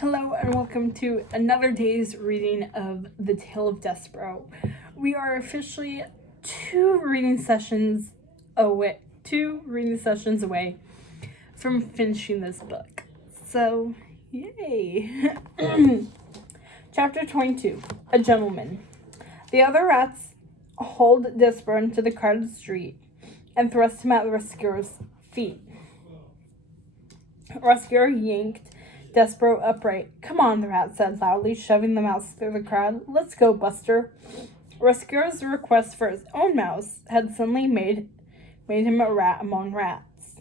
Hello and welcome to another day's reading of the Tale of Despereaux. We are officially two reading sessions away from finishing this book. So, yay! Chapter 22, A Gentleman. The other rats hauled Despereaux into the crowded street and thrust him at the rescuer's feet. Rescuer yanked Despereaux upright. "Come on," the rat said loudly, shoving the mouse through the crowd. "Let's go, Buster." Rescuer's request for his own mouse had suddenly made him a rat among rats.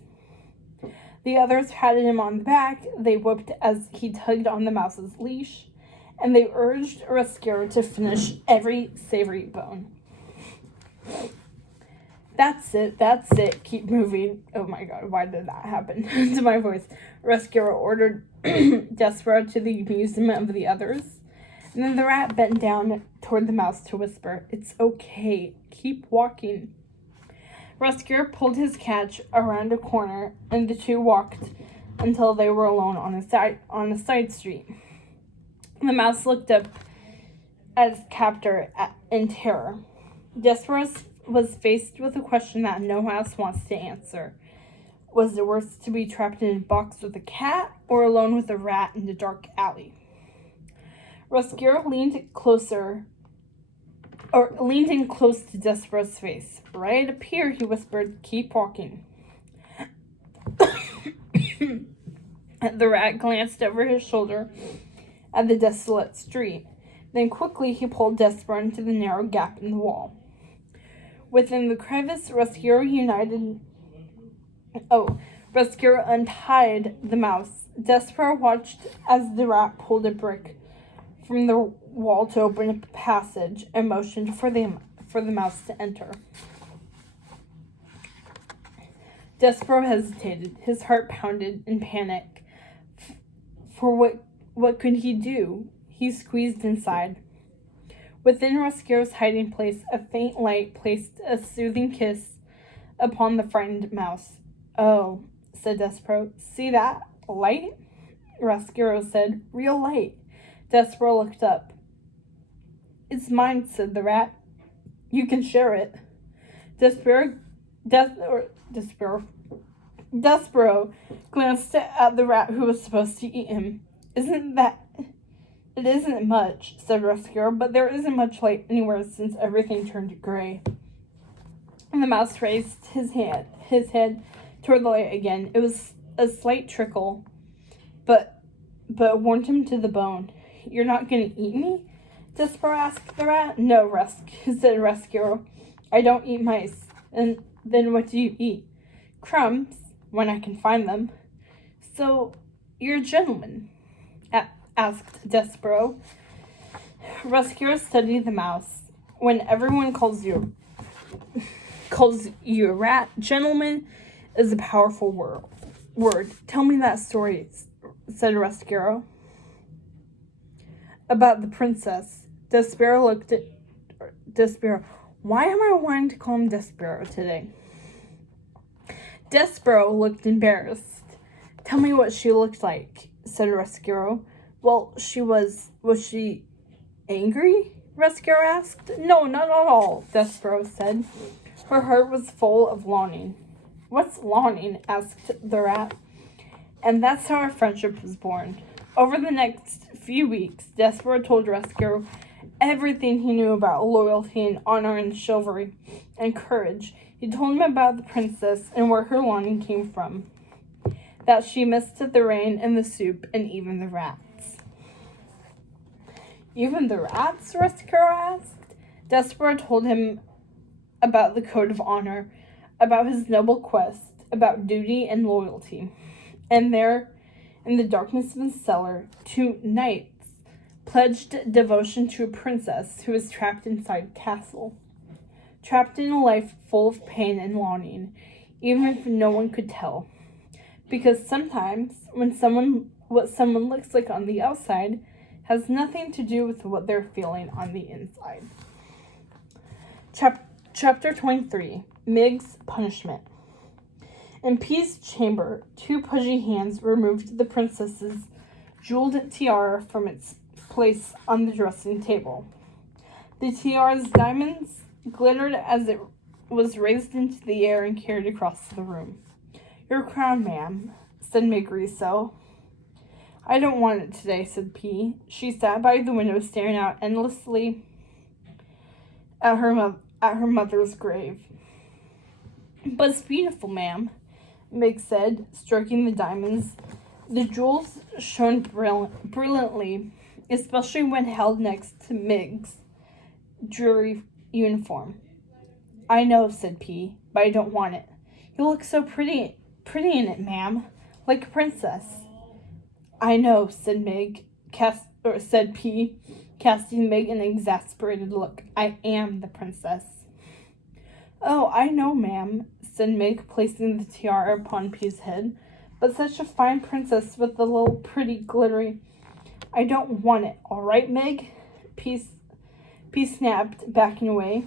The others patted him on the back, they whooped as he tugged on the mouse's leash, and they urged Rescuer to finish every savory bone. That's it, keep moving. Oh my god, why did that happen to my voice? Rescuer ordered Despereaux to the amusement of the others. And then the rat bent down toward the mouse to whisper, "It's okay, keep walking." Rescuer pulled his catch around a corner, and the two walked until they were alone on a side street. The mouse looked up at his captor in terror. Despereaux was faced with a question that no mouse wants to answer. Was it worse to be trapped in a box with a cat or alone with a rat in a dark alley? Rescuer leaned in close to Despereaux's face. "Right up here," he whispered. "Keep walking." The rat glanced over his shoulder at the desolate street. Then quickly he pulled Despereaux into the narrow gap in the wall. Within the crevice, Rescuer untied the mouse. Despereaux watched as the rat pulled a brick from the wall to open a passage and motioned for the mouse to enter. Despereaux hesitated. His heart pounded in panic. For what could he do? He squeezed inside. Within Rescuer's hiding place, a faint light placed a soothing kiss upon the frightened mouse. "Oh," said Despereaux. "See that light?" Rescuer said, "Real light." Despereaux looked up. "It's mine," said the rat. "You can share it." Despereaux glanced at the rat who was supposed to eat him. "It isn't much," said Rescuer, "but there isn't much light anywhere since everything turned gray." And the mouse raised his head toward the light again. It was a slight trickle, but warmed him to the bone. "You're not going to eat me?" Despereaux asked the rat. "No," said Rescuer. "I don't eat mice." "And then what do you eat?" "Crumbs, when I can find them." "So, you're a gentleman?" asked Despereaux. Rescuer studied the mouse. "When everyone calls you a rat, gentleman is a powerful word. Tell me that story," said Rescuer. "About the princess." Despereaux looked at Despereaux. Why am I wanting to call him Despereaux today? Despereaux looked embarrassed. "Tell me what she looked like," said Rescuer. "Well, was she angry?" Rescuer asked. "No, not at all," Despereaux said. Her heart was full of longing. "What's longing?" asked the rat. And that's how our friendship was born. Over the next few weeks, Despereaux told Rescuer everything he knew about loyalty and honor and chivalry and courage. He told him about the princess and where her longing came from, that she missed the rain and the soup and even the rats. "Even the rats?" Rescuer asked. Despereaux told him about the code of honor, about his noble quest, about duty and loyalty. And there, in the darkness of his cellar, two knights pledged devotion to a princess who was trapped inside a castle, trapped in a life full of pain and longing, even if no one could tell. Because sometimes what someone looks like on the outside has nothing to do with what they're feeling on the inside. Chapter 23, Mig's Punishment. In P's chamber, two pudgy hands removed the princess's jeweled tiara from its place on the dressing table. The tiara's diamonds glittered as it was raised into the air and carried across the room. "Your crown, ma'am," said Meg Riso. "I don't want it today," said P. She sat by the window staring out endlessly at her mother's grave. "But it's beautiful, ma'am," Meg said, stroking the diamonds. The jewels shone brilliantly, especially when held next to Meg's dreary uniform. "I know," said P, "but I don't want it. You look so pretty in it, ma'am, like a princess." "I know," said P, casting Meg an exasperated look. "I am the princess." "Oh, I know, ma'am," said Meg, placing the tiara upon P's head. "But such a fine princess with the little pretty glittery—" "I don't want it, all right, Meg?" P snapped, backing away.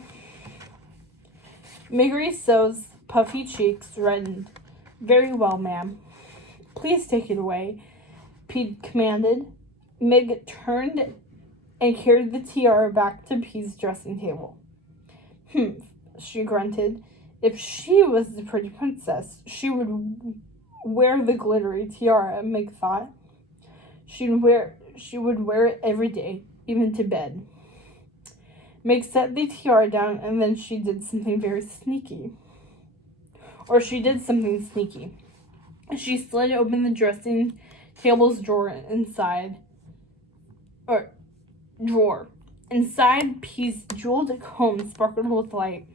Meg Riso's puffy cheeks reddened. "Very well, ma'am. Please take it away," P commanded. Meg turned and carried the tiara back to P's dressing table. "Humph," she grunted. If she was the pretty princess, she would wear the glittery tiara, Meg thought. She would wear it every day, even to bed. Meg set the tiara down, and then she did something very sneaky. She did something sneaky. She slid open the dressing table's drawer. Inside, P's jeweled comb sparkled with light.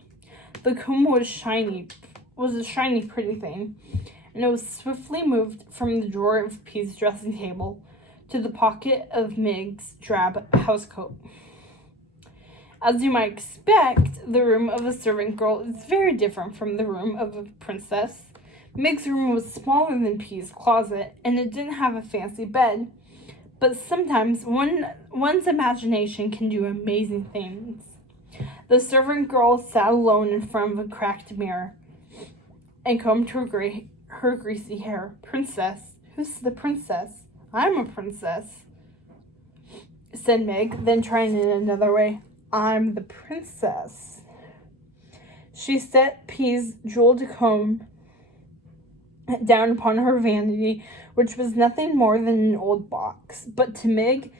The comb was a shiny, pretty thing, and it was swiftly moved from the drawer of P's dressing table to the pocket of Meg's drab housecoat. As you might expect, the room of a servant girl is very different from the room of a princess. Meg's room was smaller than P's closet, and it didn't have a fancy bed. But sometimes one's imagination can do amazing things. The servant girl sat alone in front of a cracked mirror and combed her greasy hair. "Princess? Who's the princess?" "I'm a princess," said Meg, then trying it another way. "I'm the princess." She set P's jeweled comb down upon her vanity, which was nothing more than an old box. But to Meg,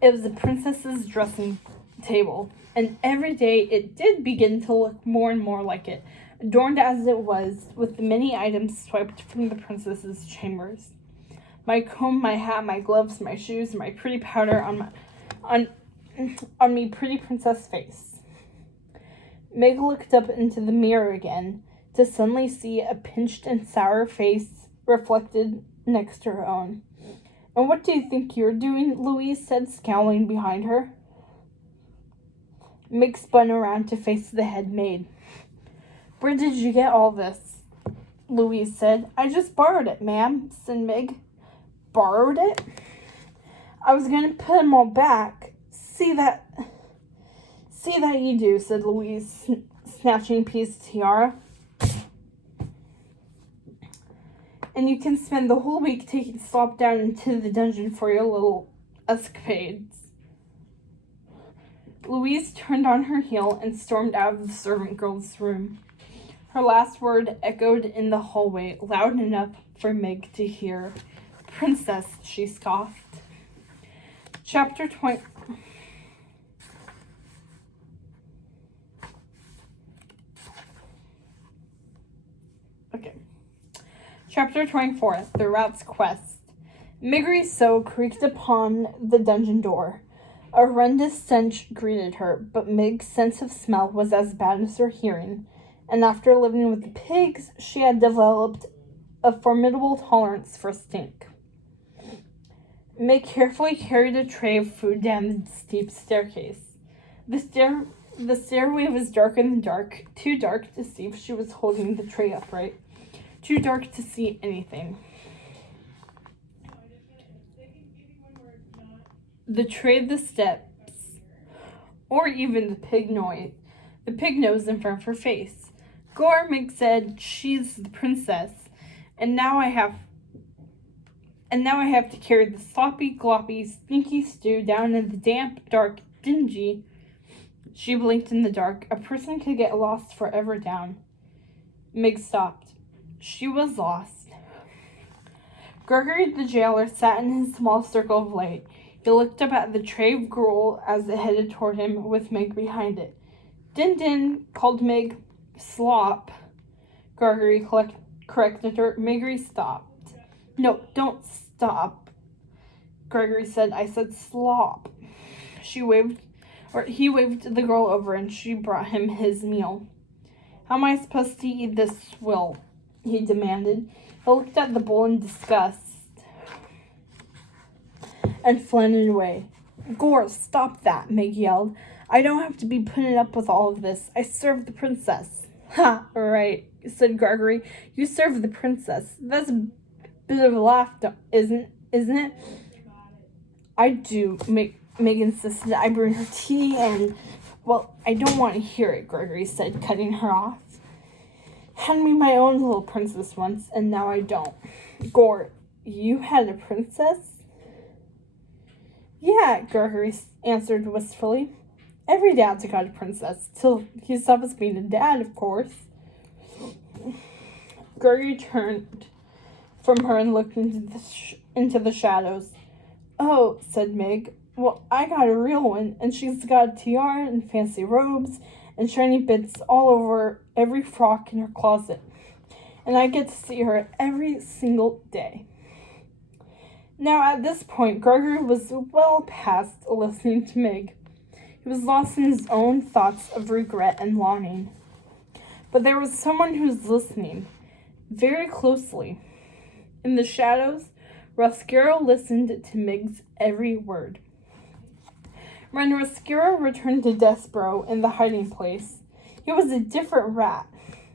it was the princess's dressing table, and every day it did begin to look more and more like it, adorned as it was with the many items swiped from the princess's chambers. My comb, my hat, my gloves, my shoes, my pretty powder on me pretty princess face. Meg looked up into the mirror again to suddenly see a pinched and sour face reflected next to her own. "And what do you think you're doing?" Louise said, scowling behind her. Meg spun around to face the head maid. "Where did you get all this?" Louise said. "I just borrowed it, ma'am," said Meg. "Borrowed it?" "I was going to put them all back. See that you do," said Louise, snatching P's tiara. "And you can spend the whole week taking Slop down into the dungeon for your little escapades." Louise turned on her heel and stormed out of the servant girl's room. Her last word echoed in the hallway, loud enough for Meg to hear. "Princess," she scoffed. Chapter 20. Chapter 24. The Rat's Quest. Meg Riso creaked upon the dungeon door. A horrendous stench greeted her, but Meg's sense of smell was as bad as her hearing, and after living with the pigs, she had developed a formidable tolerance for stink. Meg carefully carried a tray of food down the steep staircase. The stairway was darker than dark, too dark to see if she was holding the tray upright, too dark to see anything. The tray, the steps, or even the pig nose in front of her face. "Gore," Meg said, "she's the princess, and now I have And now I have to carry the sloppy, gloppy, stinky stew down in the damp, dark, dingy. She blinked in the dark. A person could get lost forever down. Meg stopped. She was lost. Gregory the jailer sat in his small circle of light. He looked up at the tray of gruel as it headed toward him, with Meg behind it. Din din, called Meg. Slop, Gregory corrected her. Meg stopped. No, don't stop, Gregory said. I said slop. He waved the girl over, and she brought him his meal. How am I supposed to eat this swill? He demanded. He looked at the bowl in disgust and flung away. Gore, stop that, Meg yelled. I don't have to be putting up with all of this. I serve the princess. Ha, right, said Gregory. You serve the princess. That's a bit of a laugh, isn't it? I do, Meg insisted. I bring her tea and... Well, I don't want to hear it, Gregory said, cutting her off. Had me my own little princess once, and now I don't. Gore, you had a princess? Yeah, Gregory answered wistfully. Every dad's got a princess, till he stops being a dad, of course. Gregory turned from her and looked into the shadows. Oh, said Meg. Well, I got a real one, and she's got a tiara and fancy robes and shiny bits all over every frock in her closet. And I get to see her every single day. Now, at this point, Gregory was well past listening to Meg. He was lost in his own thoughts of regret and longing. But there was someone who was listening, very closely. In the shadows, Roscuro listened to Meg's every word. When Roscuro returned to Despereaux in the hiding place, he was a different rat.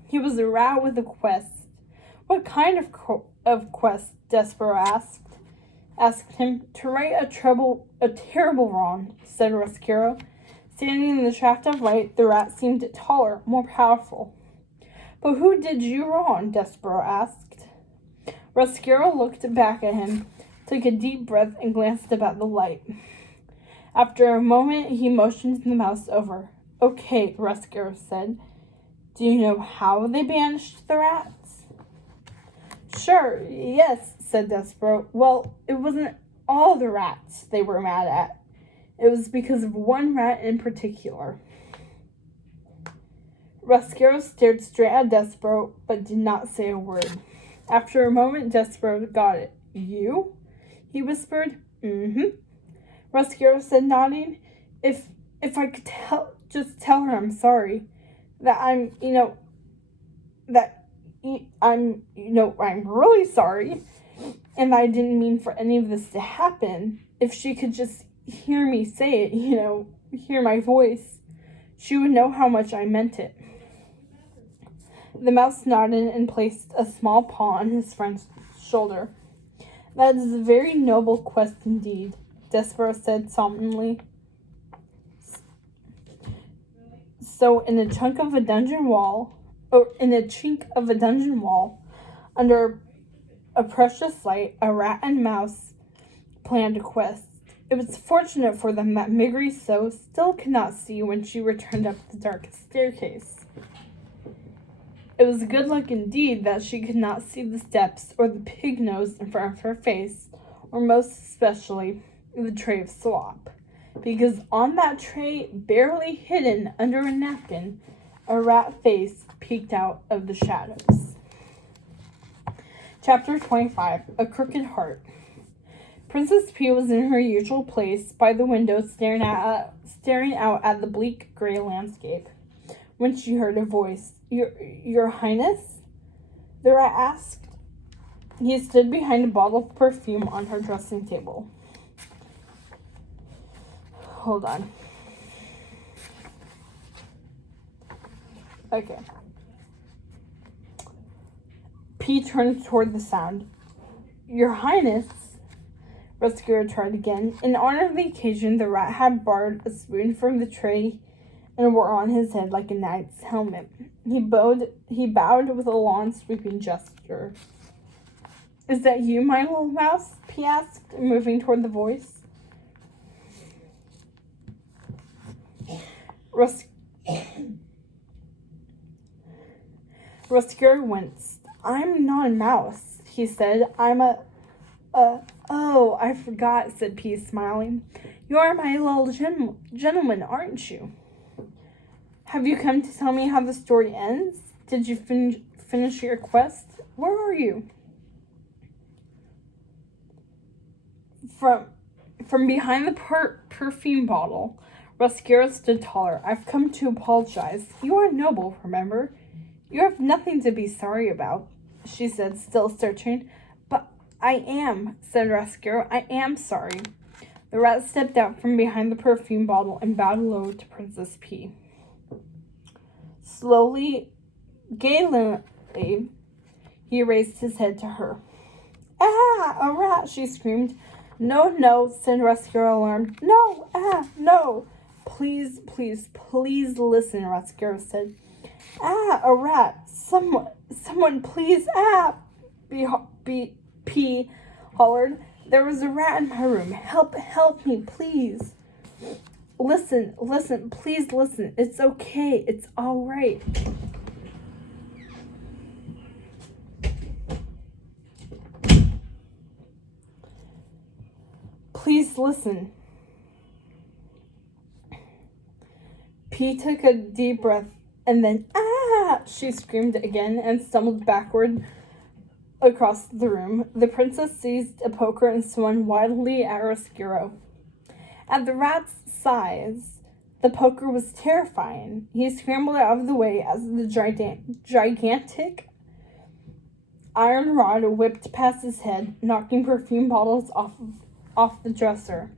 He was a rat with a quest. What kind of quest? Despereaux asked him. To right a terrible wrong, said Roscuro. Standing in the shaft of light, the rat seemed taller, more powerful. But who did you wrong? Despereaux asked. Roscuro looked back at him, took a deep breath, and glanced up at the light. After a moment, he motioned the mouse over. Okay, Roscuro said. Do you know how they banished the rats? Sure, yes, said Despereaux. Well, it wasn't all the rats they were mad at. It was because of one rat in particular. Roscuro stared straight at Despereaux, but did not say a word. After a moment, Despereaux got it. You? He whispered. Mm-hmm. Roscuro said, nodding. If I could just tell her I'm sorry. I'm really sorry. And I didn't mean for any of this to happen. If she could just hear me say it, hear my voice, she would know how much I meant it. The mouse nodded and placed a small paw on his friend's shoulder. That is a very noble quest indeed, Despereaux said solemnly. So in a chink of a dungeon wall, under a precious light, a rat and mouse planned a quest. It was fortunate for them that Meg still could not see when she returned up the dark staircase. It was good luck indeed that she could not see the steps or the pig nose in front of her face, or most especially the tray of slop, because on that tray, barely hidden under a napkin, a rat face peeked out of the shadows. Chapter 25, A Crooked Heart. Princess P was in her usual place by the window staring out at the bleak gray landscape when she heard a voice. Your Highness? The rat asked. He stood behind a bottle of perfume on her dressing table. Hold on. Okay. P turned toward the sound. Your Highness? Roscuro tried again. In honor of the occasion, the rat had borrowed a spoon from the tray and wore on his head like a knight's helmet. He bowed with a long, sweeping gesture. Is that you, my little mouse? He asked, moving toward the voice. Rescuer winced. I'm not a mouse, he said. I'm oh, I forgot, said P, smiling. You are my little gentleman, aren't you? Have you come to tell me how the story ends? Did you finish your quest? Where are you? From behind the perfume bottle, Rescuer stood taller. I've come to apologize. You are noble, remember? You have nothing to be sorry about, she said, still searching. But I am, said Rescuer. I am sorry. The rat stepped out from behind the perfume bottle and bowed low to Princess P. Slowly, gaily, he raised his head to her. Ah, a rat, she screamed. No, no, said Rescuer, alarmed. No, no. Please, please, please listen, Rescuer said. Ah, a rat. Someone, please, P hollered. There was a rat in my room. Help me, please. Listen, please listen. It's okay. It's all right. Please listen. P took a deep breath and then, she screamed again and stumbled backward across the room. The princess seized a poker and swung wildly at Rescuer. At the rat's size, the poker was terrifying. He scrambled out of the way as the gigantic iron rod whipped past his head, knocking perfume bottles off the dresser.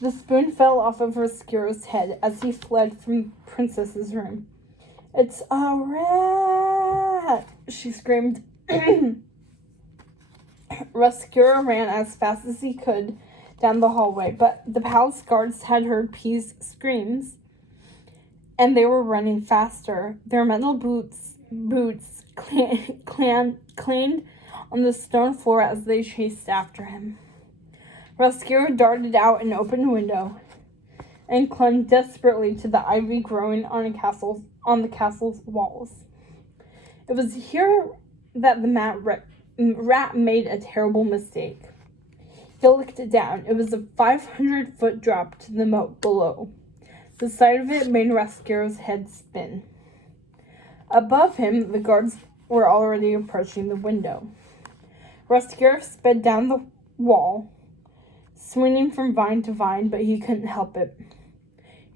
The spoon fell off of Rescuer's head as he fled from the princess's room. It's a rat, she screamed. Rescuer ran as fast as he could down the hallway, but the palace guards had heard P's screams, and they were running faster. Their metal boots clanged on the stone floor as they chased after him. Rescuer darted out an open window and clung desperately to the ivy growing on the castle's walls. It was here that the rat made a terrible mistake. He looked down. It was a 500-foot drop to the moat below. The sight of it made Rescuer's head spin. Above him, the guards were already approaching the window. Rescuer sped down the wall, swinging from vine to vine, but he couldn't help it.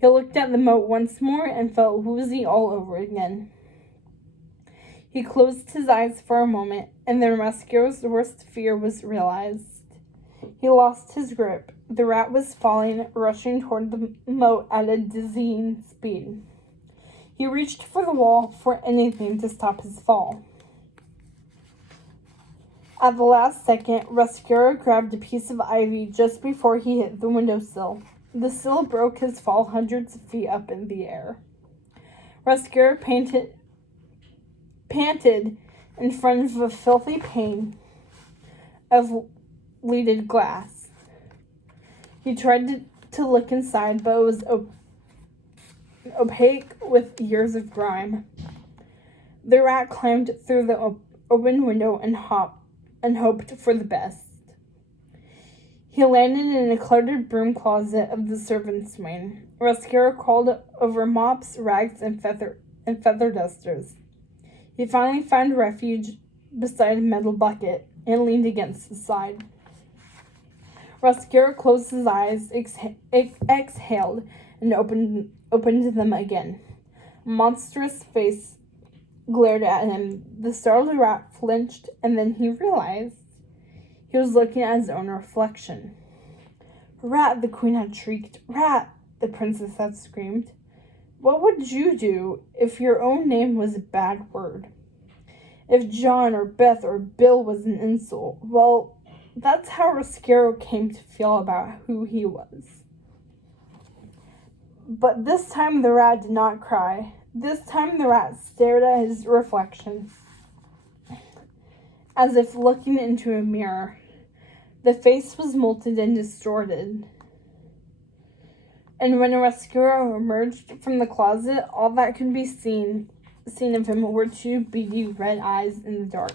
He looked at the moat once more and felt woozy all over again. He closed his eyes for a moment, and then Rescuer's worst fear was realized. He lost his grip. The rat was falling, rushing toward the moat at a dizzying speed. He reached for the wall for anything to stop his fall. At the last second, Rescuer grabbed a piece of ivy just before he hit the windowsill. The sill broke his fall hundreds of feet up in the air. Rescuer panted in front of a filthy pane of leaded glass. He tried to look inside, but it was opaque with years of grime. The rat climbed through the open window and hoped for the best. He landed in a cluttered broom closet of the servants' wing. Rescuer called over mops, rags, and feather dusters. He finally found refuge beside a metal bucket and leaned against the side. Rescuer closed his eyes, exhaled, and opened them again. A monstrous face glared at him. The startled rat flinched, and then he realized he was looking at his own reflection. Rat, the queen had shrieked. Rat, the princess had screamed. What would you do if your own name was a bad word? If John or Beth or Bill was an insult? Well, that's how Rescuer came to feel about who he was. But this time the rat did not cry. This time the rat stared at his reflection. as if looking into a mirror. The face was molted and distorted. And when a rescuer emerged from the closet, all that could be seen of him were two beady red eyes in the dark.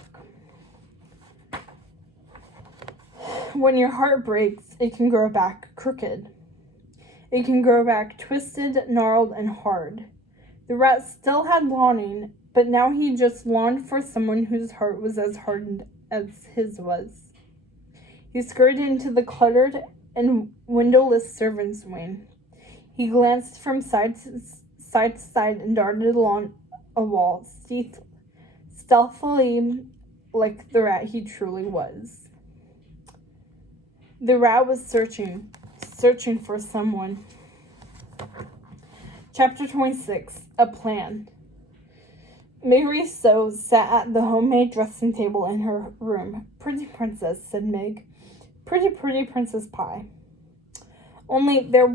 When your heart breaks, it can grow back crooked. It can grow back twisted, gnarled, and hard. The rat still had longing, but now he just longed for someone whose heart was as hardened as his was. He scurried into the cluttered and windowless servants' wing. He glanced from side to side and darted along a wall, stealthily like the rat he truly was. The rat was searching for someone. Chapter 26, A Plan. Mary So sat at the homemade dressing table in her room. "Pretty princess," said Meg. "Pretty, pretty Princess Pie. Only there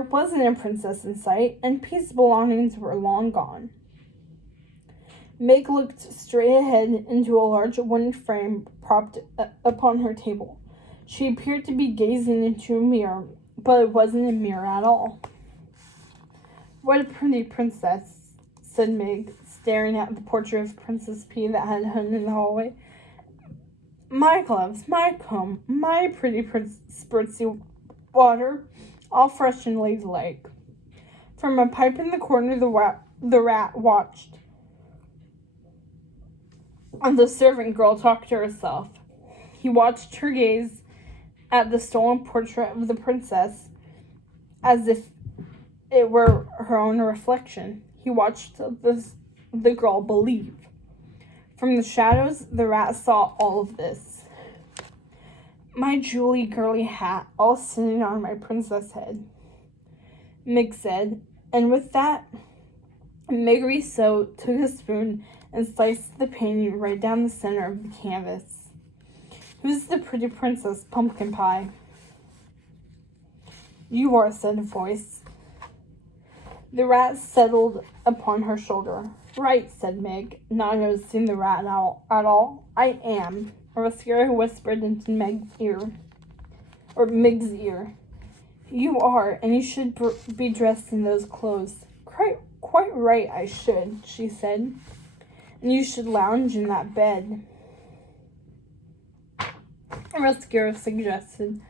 wasn't a princess in sight, and Pete's belongings were long gone." Meg looked straight ahead into a large wooden frame propped upon her table. She appeared to be gazing into a mirror, but it wasn't a mirror at all. "What a pretty princess," said Meg, staring at the portrait of Princess P that had hung in the hallway. "My gloves, my comb, my pretty spritzy water, all fresh and ladylike." From a pipe in the corner, the rat watched. And the servant girl talked to herself. He watched her gaze at the stolen portrait of the princess as if it were her own reflection. He watched the girl believe. From the shadows, the rat saw all of this. "My jewelly girly hat, all sitting on my princess head," Meg said, and with that, Meg So took a spoon and sliced the painting right down the center of the canvas. "Who's the pretty princess, Pumpkin Pie?" "You are," said a voice. The rat settled upon her shoulder. "Right," said Meg, not noticing the rat at all. "I am," a rescuer whispered into Meg's ear. "You are, and you should be dressed in those clothes." Quite right, I should," she said. "And you should lounge in that bed." A rescuer suggested.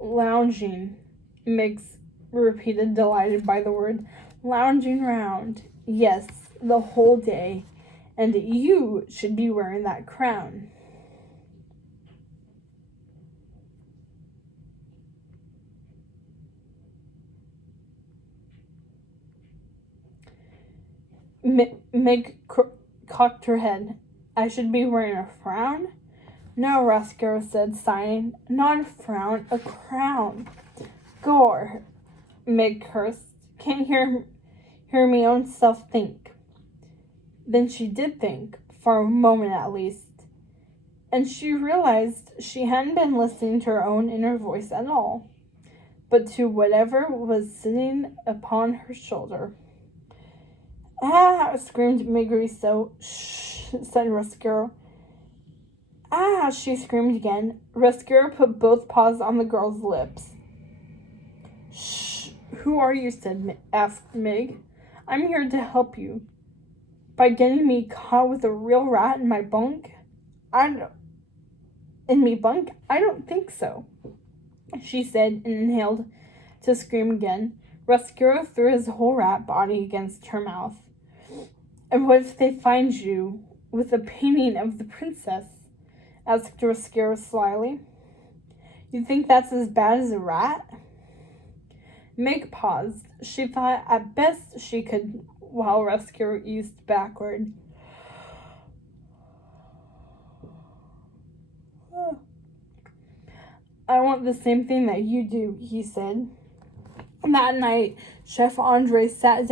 "Lounging," Meg repeated, delighted by the word. "Lounging round. Yes, the whole day. And you should be wearing that crown." Meg cocked her head. "I should be wearing a frown?" "No," Roscoe said, sighing. "Not a frown, a crown." "Gore," Meg cursed. "Can't hear me own self think." Then she did think, for a moment at least, and she realized she hadn't been listening to her own inner voice at all, but to whatever was sitting upon her shoulder. "Ah!" screamed Meg So. "Shh!" said Rescue. "Ah!" she screamed again. Rescue put both paws on the girl's lips. "Shh! Who are you?" asked Meg. "I'm here to help you. By getting me caught with a real rat in my bunk? I don't think so," she said, and inhaled to scream again. Rescue threw his whole rat body against her mouth. "And what if they find you with a painting of the princess?" asked Rescue slyly. "You think that's as bad as a rat?" Meg paused. She thought at best she could, while Rescue eased backward. "I want the same thing that you do," he said. That night, Chef Andre sat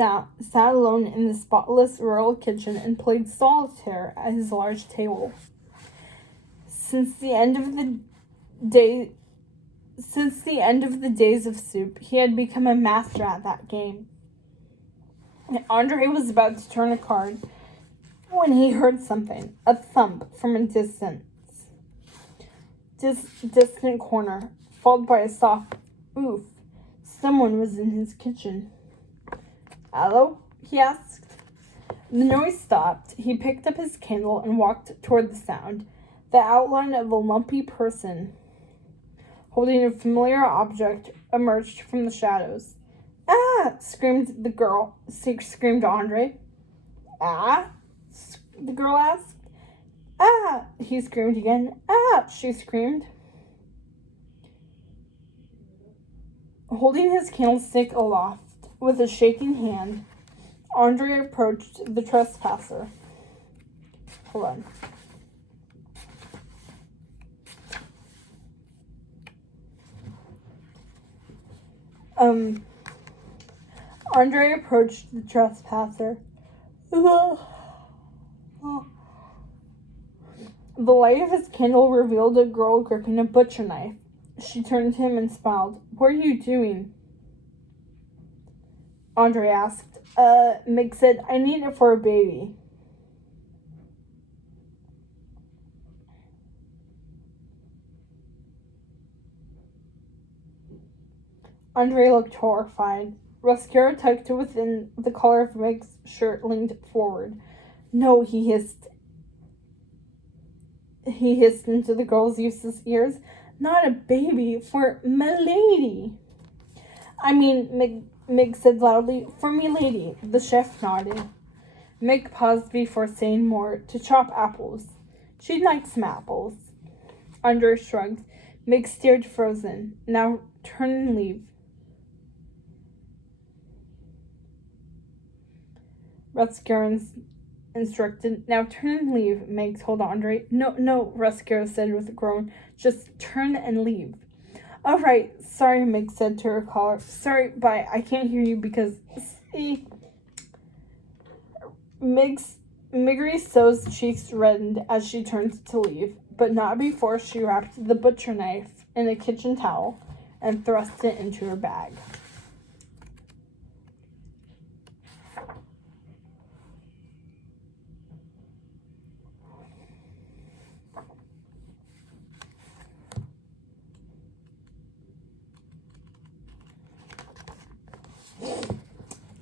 alone in the spotless royal kitchen and played solitaire at his large table. Since the end of the days of soup, he had become a master at that game. Andre was about to turn a card when he heard something, a thump from a distant corner, followed by a soft oof. Someone was in his kitchen. "Hello?" he asked. The noise stopped. He picked up his candle and walked toward the sound. The outline of a lumpy person holding a familiar object emerged from the shadows. "Ah!" screamed Andre. "Ah?" the girl asked. "Ah!" he screamed again. "Ah!" she screamed. Holding his candlestick aloft with a shaking hand, Andre approached the trespasser. Hold on. Andre approached the trespasser. The light of his candle revealed a girl gripping a butcher knife. She turned to him and smiled. "What are you doing?" Andre asked. Meg said, "I need it for a baby." Andre looked horrified. Rascara, tucked within the collar of Meg's shirt, leaned forward. "No," he hissed. He hissed into the girl's useless ears. "Not a baby, for m'lady." "I mean," Meg said loudly, "for me lady." The chef nodded. Meg paused before saying more. "To chop apples. She'd like some apples." Andre shrugged. Meg stared frozen. "Now turn and leave." Rascara instructed. "Now turn and leave," Meg told Andre. No, Rascara said with a groan. "Just turn and leave." "All right, sorry," Meg said to her caller. "Sorry, bye. I can't hear you because, see." Miggery So's cheeks reddened as she turned to leave, but not before she wrapped the butcher knife in a kitchen towel and thrust it into her bag.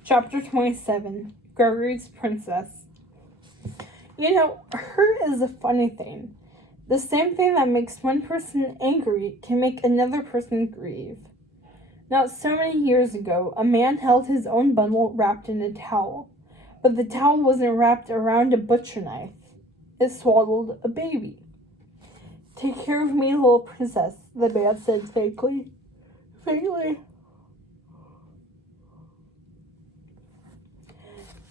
Chapter 27, Gregory's Princess. You know, hurt is a funny thing. The same thing that makes one person angry can make another person grieve. Not so many years ago, a man held his own bundle wrapped in a towel, but the towel wasn't wrapped around a butcher knife. It swaddled a baby. "Take care of me, little princess," the man said faintly.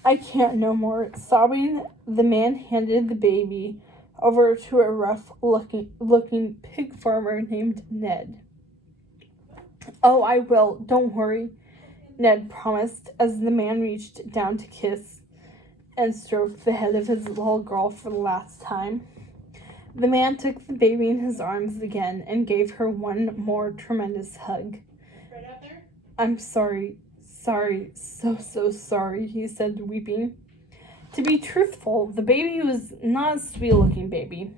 "I can't no more." Sobbing, the man handed the baby over to a rough-looking pig farmer named Ned. "Oh, I will. Don't worry," Ned promised as the man reached down to kiss and stroke the head of his little girl for the last time. The man took the baby in his arms again and gave her one more tremendous hug. Right out there? "I'm sorry, so sorry," he said, weeping. To be truthful, the baby was not a sweet-looking baby,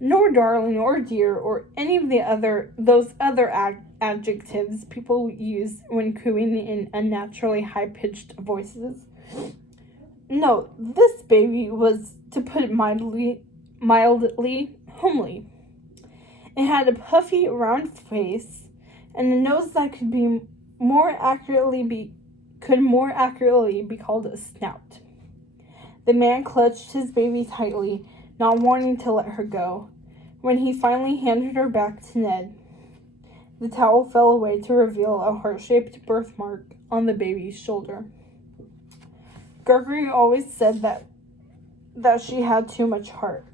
nor darling or dear or any of those other adjectives people use when cooing in unnaturally high-pitched voices. No, this baby was, to put it mildly, homely. It had a puffy, round face and a nose that could more accurately be called a snout. The man clutched his baby tightly, not wanting to let her go. When he finally handed her back to Ned, the towel fell away to reveal a heart-shaped birthmark on the baby's shoulder. Gregory always said that she had too much heart,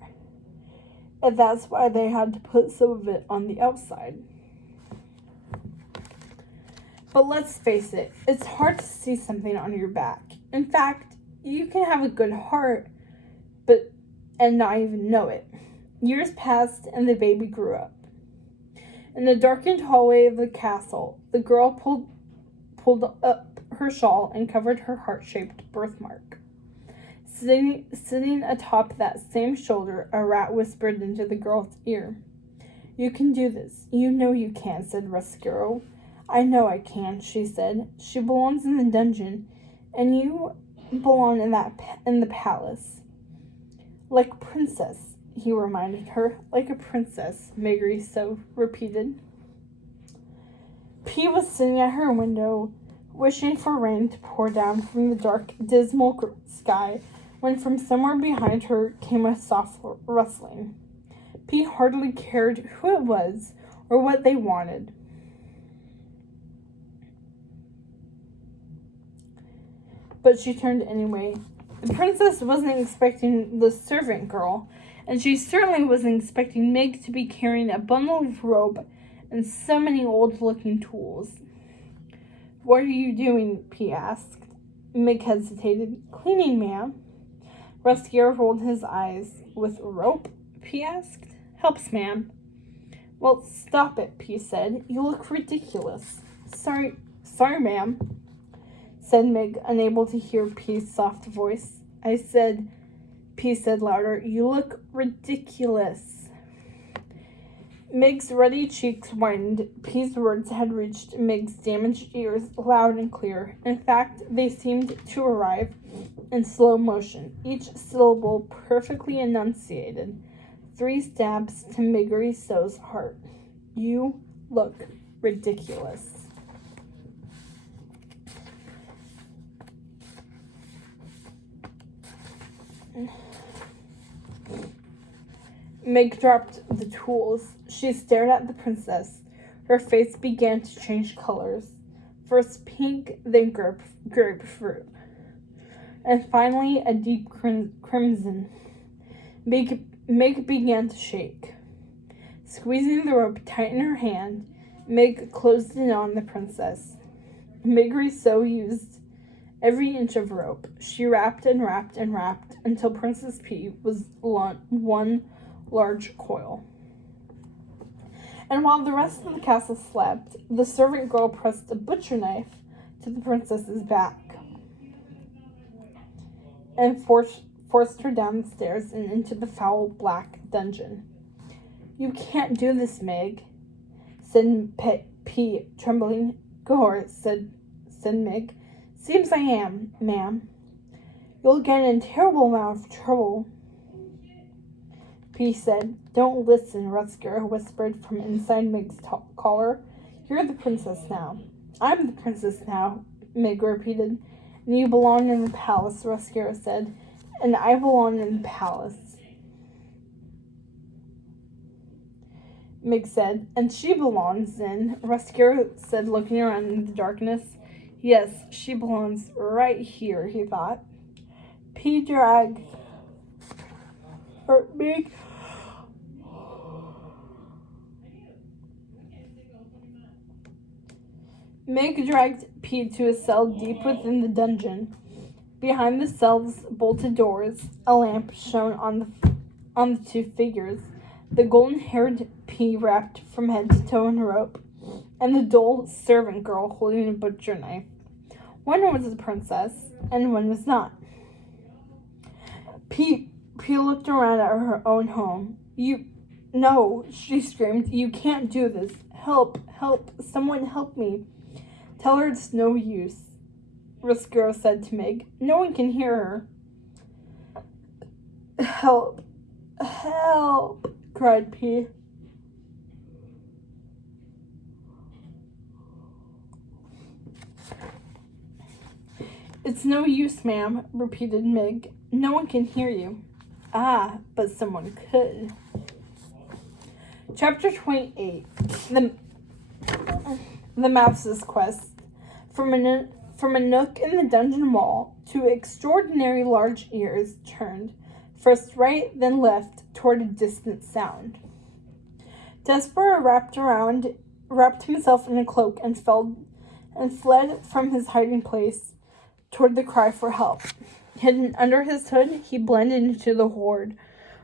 and that's why they had to put some of it on the outside. But let's face it, it's hard to see something on your back. In fact, you can have a good heart, and not even know it. Years passed and the baby grew up. In the darkened hallway of the castle, the girl pulled up her shawl and covered her heart-shaped birthmark. Sitting atop that same shoulder, a rat whispered into the girl's ear. "You can do this. You know you can," said Rescuro. "I know I can," she said. "She belongs in the dungeon, and you belong in the palace." "Like a princess," he reminded her. "Like a princess," Miggery so repeated. P was sitting at her window, wishing for rain to pour down from the dark, dismal sky, when from somewhere behind her came a soft rustling. P hardly cared who it was or what they wanted. But she turned anyway. The princess wasn't expecting the servant girl, and she certainly wasn't expecting Meg to be carrying a bundle of rope and so many old-looking tools. "What are you doing?" P asked. Meg hesitated. "Cleaning, ma'am." Rescuer rolled his eyes. "With rope?" P asked. "Helps, ma'am." "Well, stop it," P said. "You look ridiculous." Sorry, ma'am," said Meg, unable to hear P's soft voice. P said louder, "You look ridiculous." Meg's ruddy cheeks whitened. P's words had reached Meg's damaged ears loud and clear. In fact, they seemed to arrive in slow motion, each syllable perfectly enunciated. 3 stabs to Miggery So's heart. "You look ridiculous." Meg dropped the tools. She stared at the princess. Her face began to change colors. First pink, then grapefruit. And finally a deep crimson. Meg began to shake. Squeezing the rope tight in her hand, Meg closed it on the princess. Miggery So used every inch of rope. She wrapped and wrapped and wrapped until Princess P was one large coil. And while the rest of the castle slept, the servant girl pressed a butcher knife to the princess's back and forced her down the stairs and into the foul black dungeon. "You can't do this, Meg," said P, trembling. "Go," said Meg. "Seems I am, ma'am." "You'll get in a terrible amount of trouble," P said. "Don't listen," Rescuer whispered from inside Meg's collar. "You're the princess now." "I'm the princess now," Meg repeated. "And you belong in the palace," Rescuer said. "And I belong in the palace," Meg said. "And she belongs in," Rescuer said, looking around in the darkness. "Yes, she belongs right here," he thought. P dragged Meg dragged P to a cell deep within the dungeon. Behind the cell's bolted doors, a lamp shone on the 2 figures, the golden-haired P wrapped from head to toe in rope, and the dull servant girl holding a butcher knife. One was the princess, and one was not. P looked around at her own home. No, she screamed. "You can't do this. Help, someone help me." "Tell her it's no use," Rescuer said to Meg. "No one can hear her." Help, cried P. "It's no use, ma'am," repeated Meg. "No one can hear you." "Ah, but someone could." Chapter 28. The Mouse's Quest. From a nook in the dungeon wall, 2 extraordinary large ears turned, first right, then left, toward a distant sound. Despereaux wrapped himself in a cloak and fled from his hiding place toward the cry for help. Hidden under his hood, he blended into the horde,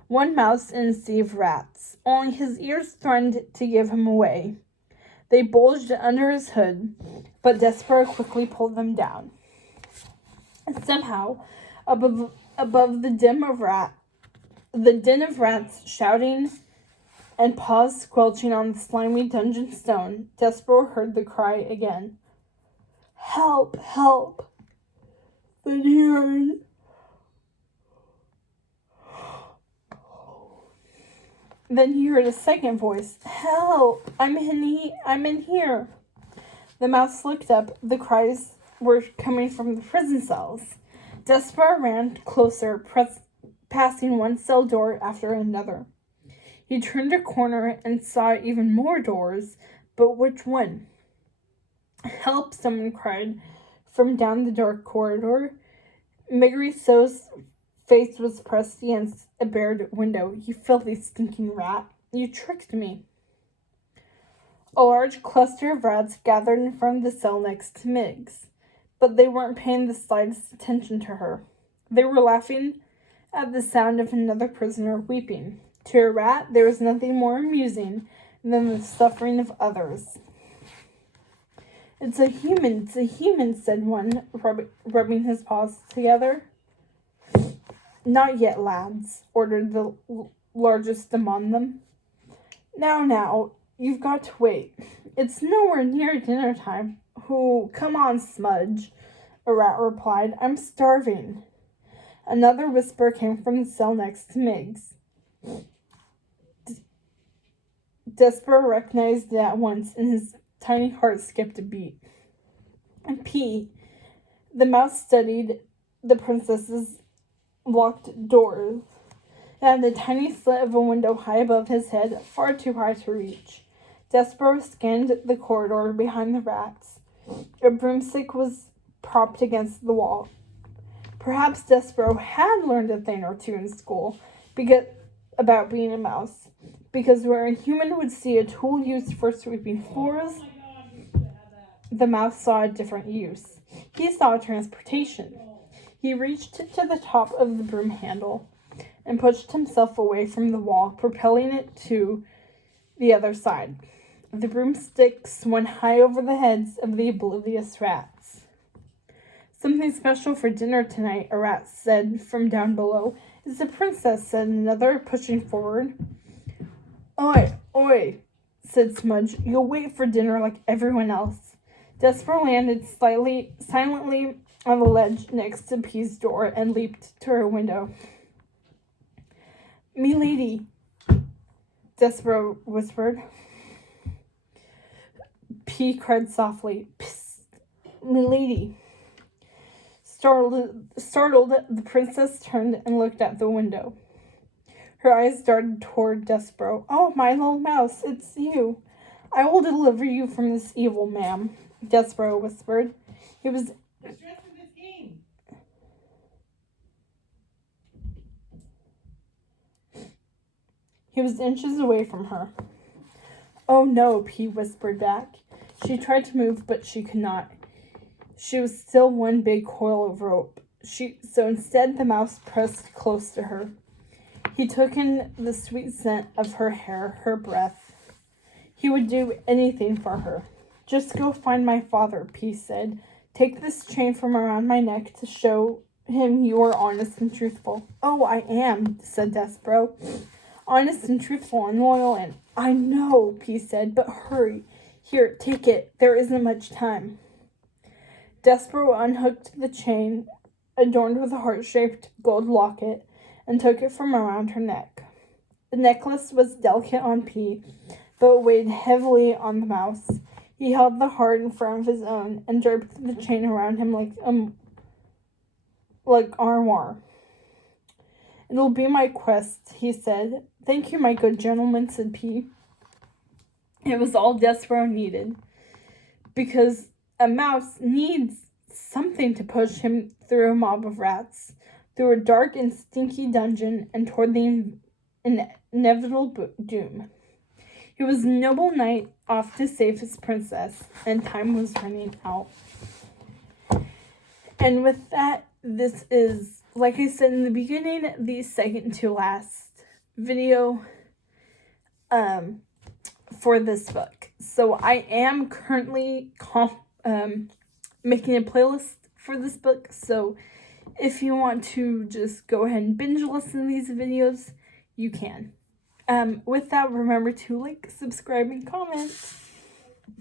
one mouse in a sea of rats. Only his ears threatened to give him away. They bulged under his hood, but Despereaux quickly pulled them down. And somehow, Above the din of rats shouting and paws squelching on the slimy dungeon stone, Despereaux heard the cry again. Help! Help! Then he heard a second voice. Help! I'm in here. The mouse looked up. The cries were coming from the prison cells. Despereaux ran closer, passing one cell door after another. He turned a corner and saw even more doors, but which one? Help! Someone cried from down the dark corridor. Miguel's face was pressed against a barred window. You filthy, stinking rat. You tricked me. A large cluster of rats gathered in front of the cell next to Miggs, but they weren't paying the slightest attention to her. They were laughing at the sound of another prisoner weeping. To a rat, there was nothing more amusing than the suffering of others. It's a human, said one, rubbing his paws together. Not yet, lads, ordered the largest among them. Now, you've got to wait. It's nowhere near dinner time. Oh, come on, Smudge, a rat replied. I'm starving. Another whisper came from the cell next to Miggs. Despereaux recognized it at once, and his tiny heart skipped a beat. And the mouse studied the princess's locked doors. It had a tiny slit of a window high above his head, far too high to reach. Despereaux scanned the corridor behind the rats. A broomstick was propped against the wall. Perhaps Despereaux had learned a thing or two in school about being a mouse, because where a human would see a tool used for sweeping floors, the mouse saw a different use. He saw transportation. He reached to the top of the broom handle and pushed himself away from the wall, propelling it to the other side. The broomstick swung high over the heads of the oblivious rats. Something special for dinner tonight, a rat said from down below. It's the princess, said another, pushing forward. Oi, said Smudge. You'll wait for dinner like everyone else. Despereaux landed silently on the ledge next to P's door and leaped to her window. "Milady," Despereaux whispered. P cried softly. "Psst, milady." Startled, the princess turned and looked at the window. Her eyes darted toward Despereaux. "Oh, my little mouse, it's you. I will deliver you from this evil, ma'am," Despereaux whispered. He was inches away from her. "Oh no," P whispered back. She tried to move, but she could not. She was still one big coil of rope. So instead, the mouse pressed close to her. He took in the sweet scent of her hair, her breath. He would do anything for her. "Just go find my father," P said. "Take this chain from around my neck to show him you are honest and truthful." "Oh, I am," said Despereaux. "Honest and truthful and loyal and—" "I know," P said, "but hurry. Here, take it. There isn't much time." Despereaux unhooked the chain, adorned with a heart-shaped gold locket, and took it from around her neck. The necklace was delicate on P, but weighed heavily on the mouse. He held the heart in front of his own and draped the chain around him like armoire. "It'll be my quest," he said. "Thank you, my good gentleman," said P. It was all Despereaux needed, because a mouse needs something to push him through a mob of rats, through a dark and stinky dungeon, and toward the inevitable doom. He was a noble knight off to save his princess, and time was running out. And with that, this is, like I said in the beginning, the second to last video for this book. So I am currently making a playlist for this book, so if you want to just go ahead and binge listen to these videos, you can. With that, remember to like, subscribe, and comment.